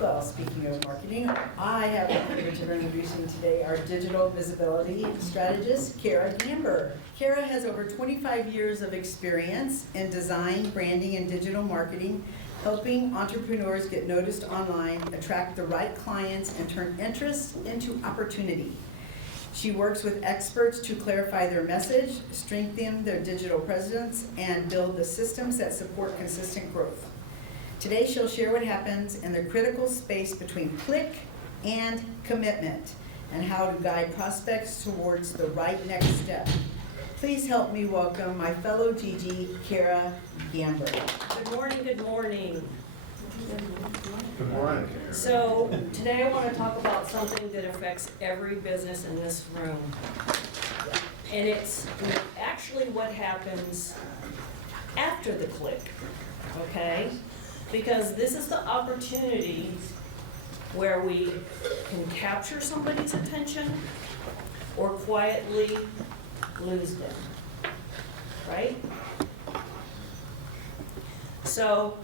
Well, speaking of marketing, I have the privilege of introducing today our digital visibility strategist, Gamber. Kara has over 25 years of experience in design, branding, and digital marketing, helping entrepreneurs get noticed online, attract the right clients, and turn interest into opportunity. She works with experts to clarify their message, strengthen their digital presence, and build the systems that support consistent growth. Today, she'll share what happens in the critical space between click and commitment and how to guide prospects towards the right next step. Please help me welcome my fellow Gigi, Kara Gamber. Good morning, good morning. Good morning. So today I want to talk about something that affects every business in this room. And it's actually what happens after the click, okay? Because this is the opportunity where we can capture somebody's attention or quietly lose them, right? So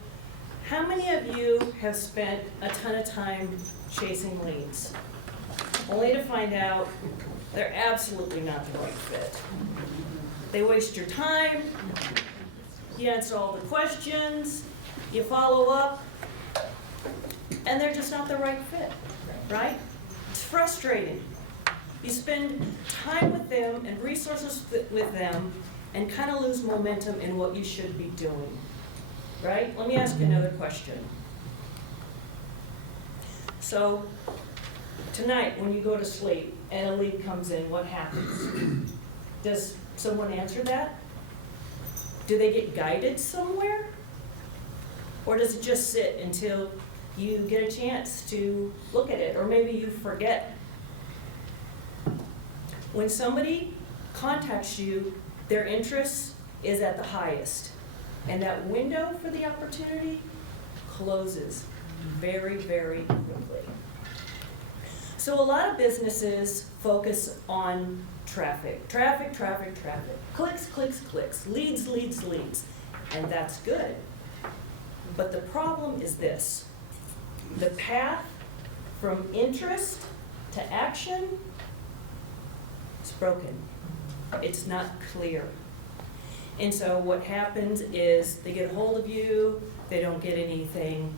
how many of you have spent a ton of time chasing leads, only to find out they're absolutely not the right fit? They waste your time, you answer all the questions, you follow up, and they're just not the right fit, right? It's frustrating. You spend time with them and resources with them and kind of lose momentum in what you should be doing, right? Let me ask you another question. So tonight when you go to sleep and a lead comes in, what happens? Does someone answer that? Do they get guided somewhere? Or does it just sit until you get a chance to look at it, or maybe you forget? When somebody contacts you, their interest is at the highest, and that window for the opportunity closes very, very quickly. So a lot of businesses focus on traffic, clicks, clicks, clicks, leads, leads, leads, and that's good. But the problem is this: the path from interest to action is broken. It's not clear. And so what happens is they get a hold of you, they don't get anything,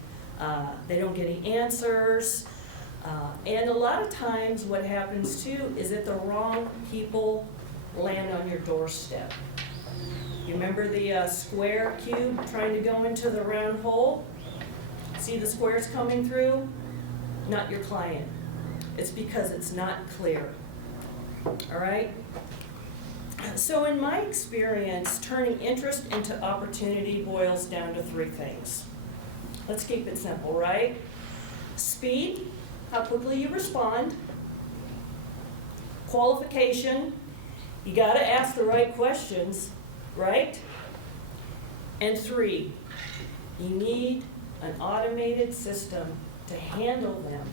they don't get any answers, and a lot of times what happens too is that the wrong people land on your doorstep. You remember the square cube trying to go into the round hole? See the squares coming through? Not your client. It's because it's not clear. All right? So in my experience, turning interest into opportunity boils down to three things. Let's keep it simple, right? Speed, how quickly you respond. Qualification, you got to ask the right questions, right? And three, you need an automated system to handle them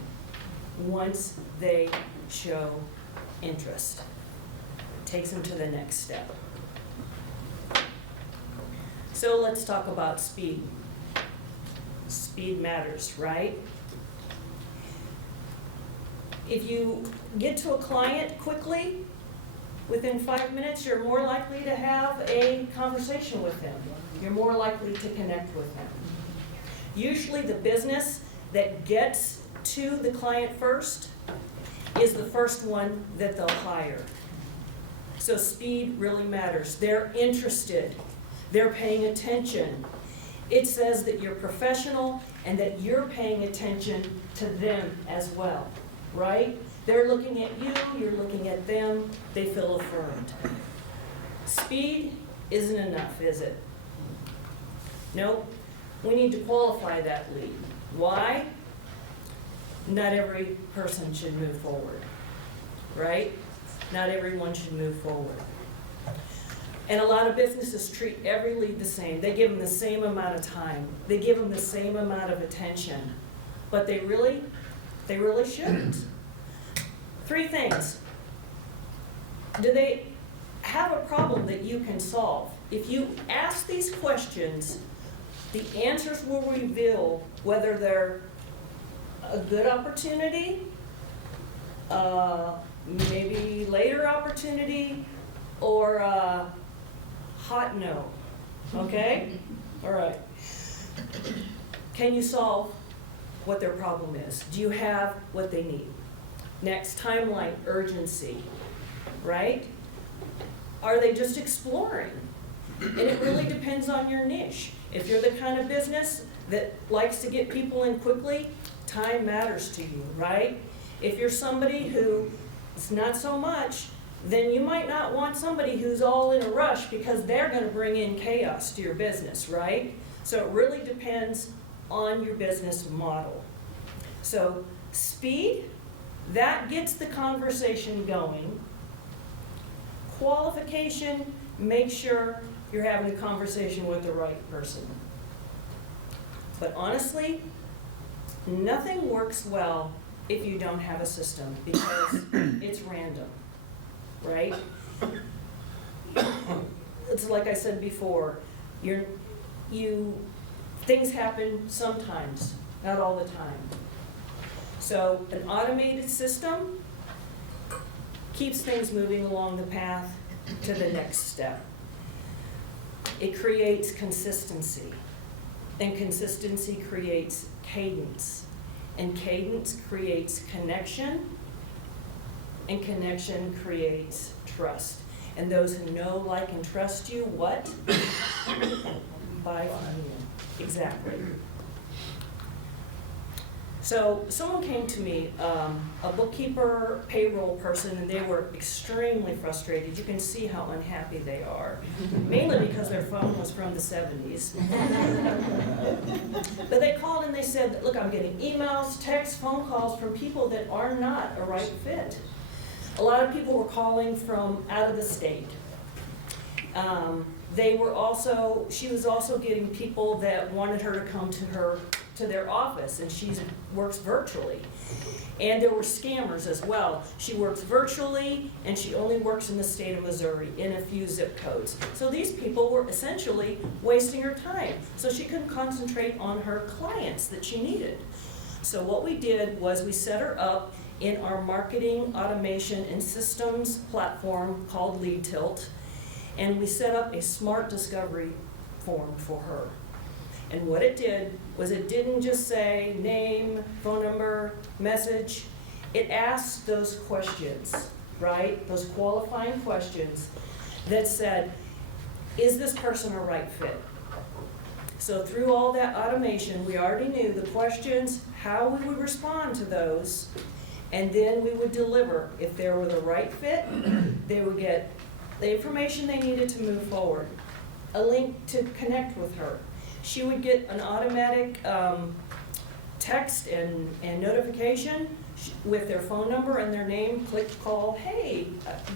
once they show interest. Takes them to the next step. So let's talk about speed. Speed matters, right? If you get to a client quickly, within 5 minutes, you're more likely to have a conversation with them. You're more likely to connect with them. Usually the business that gets to the client first is the first one that they'll hire. So speed really matters. They're interested. They're paying attention. It says that you're professional and that you're paying attention to them as well, right? They're looking at you, you're looking at them, they feel affirmed. Speed isn't enough, is it? Nope. We need to qualify that lead. Why? Not every person should move forward, right? Not everyone should move forward. And a lot of businesses treat every lead the same. They give them the same amount of time. They give them the same amount of attention. But they really shouldn't. Three things. Do they have a problem that you can solve? If you ask these questions, the answers will reveal whether they're a good opportunity, maybe later opportunity, or a hot no, okay? All right. Can you solve what their problem is? Do you have what they need? Next, timeline, urgency, right? Are they just exploring? And it really depends on your niche. If you're the kind of business that likes to get people in quickly, time matters to you, right? If you're somebody who is not so much, then you might not want somebody who's all in a rush because they're going to bring in chaos to your business, right? So it really depends on your business model. So speed, that gets the conversation going. Qualification, make sure you're having a conversation with the right person. But honestly, nothing works well if you don't have a system because it's random, right? It's like I said before, things happen sometimes, not all the time. So an automated system keeps things moving along the path to the next step. It creates consistency, and consistency creates cadence, and cadence creates connection, and connection creates trust. And those who know, like, and trust you, what? Buy from you. Exactly. So someone came to me, a bookkeeper, payroll person, and they were extremely frustrated. You can see how unhappy they are, mainly because their phone was from the 70s. But they called and they said, look, I'm getting emails, texts, phone calls from people that are not a right fit. A lot of people were calling from out of the state. She was also getting people that wanted her to come to their office, and she works virtually. And there were scammers as well. She works virtually, and she only works in the state of Missouri, in a few zip codes. So these people were essentially wasting her time, so she couldn't concentrate on her clients that she needed. So what we did was we set her up in our marketing, automation, and systems platform called LeadTilt, and we set up a smart discovery form for her. And what it did was it didn't just say name, phone number, message. It asked those questions, right? Those qualifying questions that said, is this person a right fit? So through all that automation, we already knew the questions, how we would respond to those, and then we would deliver. If they were the right fit, they would get the information they needed to move forward, a link to connect with her. She would get an automatic text and notification with their phone number and their name, click, call, hey,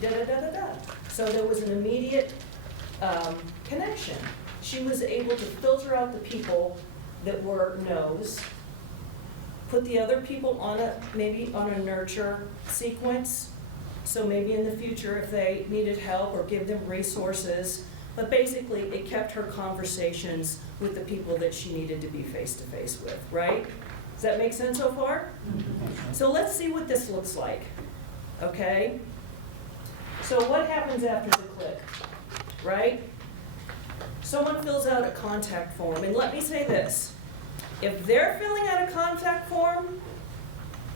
da-da-da-da-da. So there was an immediate connection. She was able to filter out the people that were no's, put the other people on maybe on a nurture sequence, so maybe in the future if they needed help or give them resources. But basically, it kept her conversations with the people that she needed to be face-to-face with, right? Does that make sense so far? So let's see what this looks like, okay? So what happens after the click, right? Someone fills out a contact form, and let me say this. If they're filling out a contact form,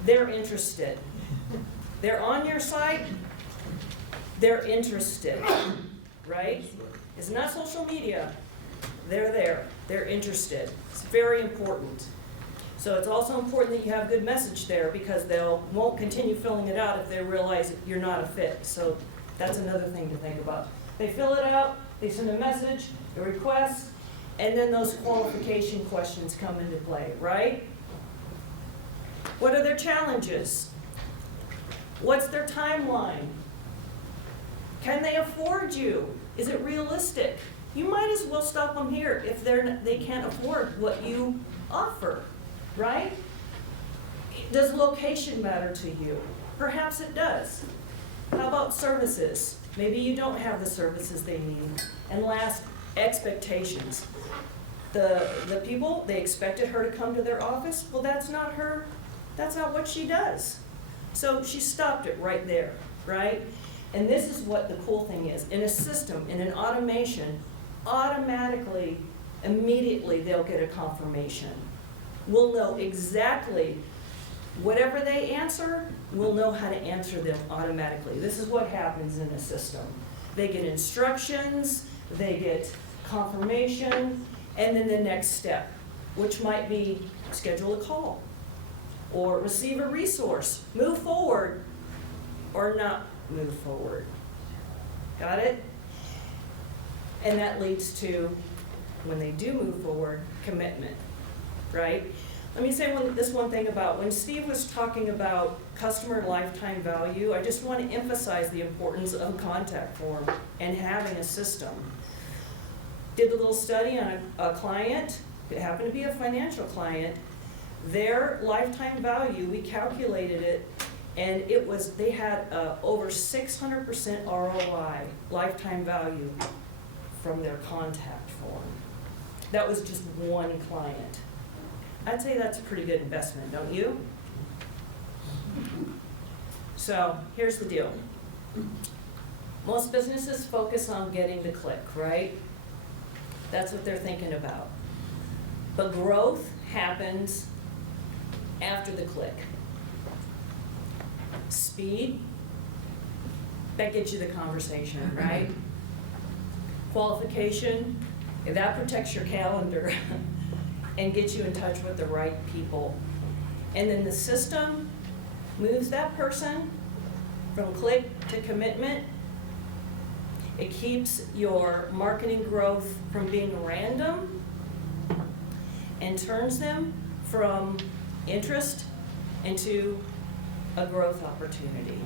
they're interested. They're on your site, they're interested, right? It's not social media. They're there. They're interested. It's very important. So it's also important that you have good message there because won't continue filling it out if they realize you're not a fit. So that's another thing to think about. They fill it out, they send a message, a request, and then those qualification questions come into play, right? What are their challenges? What's their timeline? Can they afford you? Is it realistic? You might as well stop them here if they can't afford what you offer, right? Does location matter to you? Perhaps it does. How about services? Maybe you don't have the services they need. And last, expectations. The people, they expected her to come to their office. Well, that's not her That's not what she does. So she stopped it right there, right? And this is what the cool thing is. In a system, in an automation, automatically, immediately, they'll get a confirmation. We'll know exactly, whatever they answer, we'll know how to answer them automatically. This is what happens in a system. They get instructions, they get confirmation, and then the next step, which might be schedule a call, or receive a resource, move forward, or not move forward. Got it? And that leads to, when they do move forward, commitment, right? Let me say this one thing about, when Steve was talking about customer lifetime value, I just want to emphasize the importance of a contact form and having a system. Did a little study on a client, it happened to be a financial client, their lifetime value, we calculated it, and it was, they had over 600% ROI, lifetime value, from their contact form. That was just one client. I'd say that's a pretty good investment, don't you? So here's the deal. Most businesses focus on getting the click, right? That's what they're thinking about. But growth happens after the click. Speed, that gets you the conversation, right? Qualification, that protects your calendar and gets you in touch with the right people. And then the system moves that person from click to commitment. It keeps your marketing growth from being random and turns them from interest into a growth opportunity.